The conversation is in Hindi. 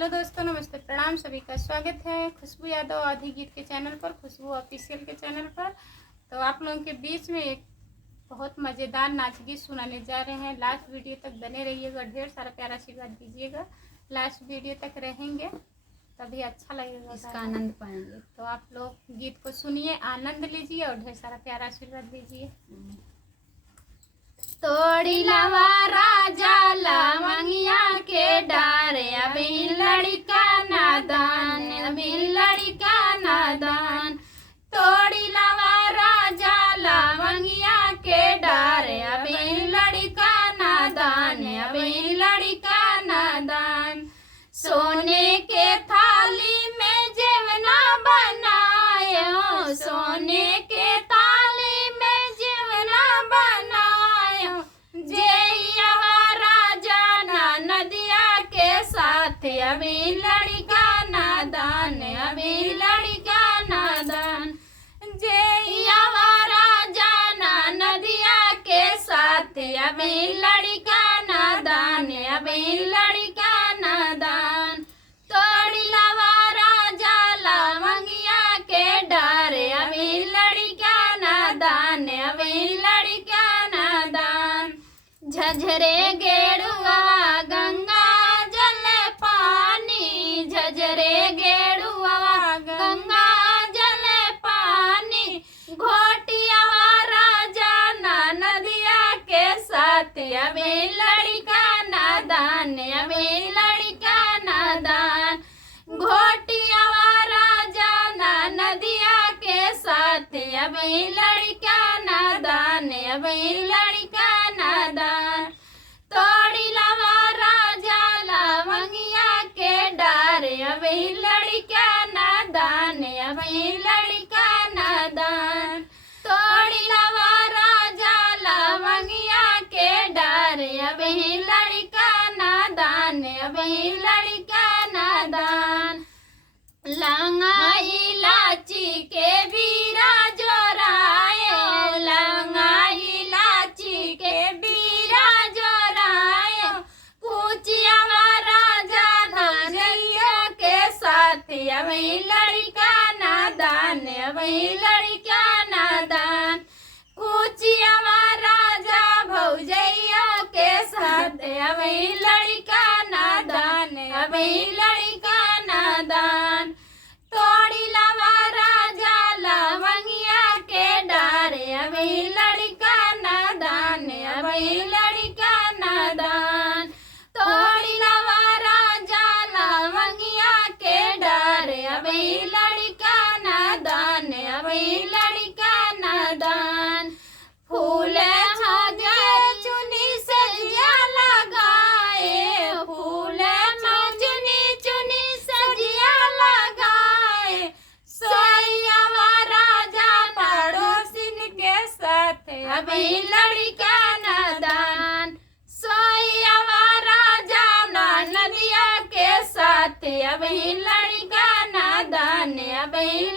हेलो दोस्तों, नमस्ते, प्रणाम। सभी का स्वागत है खुशबू यादव आधी गीत के चैनल पर, खुशबू ऑफिशियल के चैनल पर। तो आप लोगों के बीच में एक बहुत मज़ेदार नाच गीत सुनाने जा रहे हैं। लास्ट वीडियो तक बने रहिएगा, ढेर सारा प्यारा आशीर्वाद दीजिएगा। लास्ट वीडियो तक रहेंगे तभी अच्छा लगेगा, इसका आनंद पाएंगे। तो आप लोग गीत को सुनिए, आनंद लीजिए और ढेर सारा प्यारा आशीर्वाद दीजिए। तोड़ी लावा राजा लवंगिया के डारे, अभी लड़का नादान, अभी लड़का नादान। तोड़ी लावा राजा लवंगिया के डारे, अभी लड़का नादान, अभी लड़का नादान। सोने के थाली में जेवना बनायो, सोने के थाली में जेवना बनायो। जैया राजा ना नदिया के साथ, अभी लड़का नादान, अभी लड़का नादान। जैया राजा ना नदिया के साथ, अभी लड़का नादान, अभी लड़का नादान। तोड़ी लावा राजा लवंगिया के डारे, अभी लड़का नादान, अभी लड़का नादान। झझरे गेड़ुआ गंगा जल पानी, झझरे गेड़ुआ गंगा जल पानी। घोटिया राजा ना नदिया के साथ, अभी लड़का नादान, अभी लड़का नादान। घोटिया राजा ना नदिया के साथ, अभी लड़का नादान, अभी लड़का नादान। तोड़ी लावा राजा लवंगिया के डारे, अभी लड़का नादान, अभी लड़का नादान। तोड़ी लावा राजा लवंगिया के डारे, अभी लड़का नादान, अभी लड़का नादान। लौंगा इलाची के बीरा जोरायो, लौंगा इलाची के बीरा जोरायो। कुचिया राजा भौजैया के साथ, अभी लड़का नादान, अभी लड़का नादान। कुचिया राजा भौजैया के साथ, अभी लड़का नादान, अभी लड़का नादान। तोड़ी लावा राजा लवंगिया के डारे, अभी लड़का नादान, अभी लड़का नादान। तोड़ी लावा राजा लवंगिया के डारे, अभी लड़का नादान, अभी लड़का नादान। फूल छाजे चुनी सजिया लगाए, फूल चुनी चुनी सजिया लगाए। सोया राजा पड़ोसिन के साथ, अभी लड़का नादान। सोया राजा ना नदिया के साथ, अभी लड़का नादान, अभी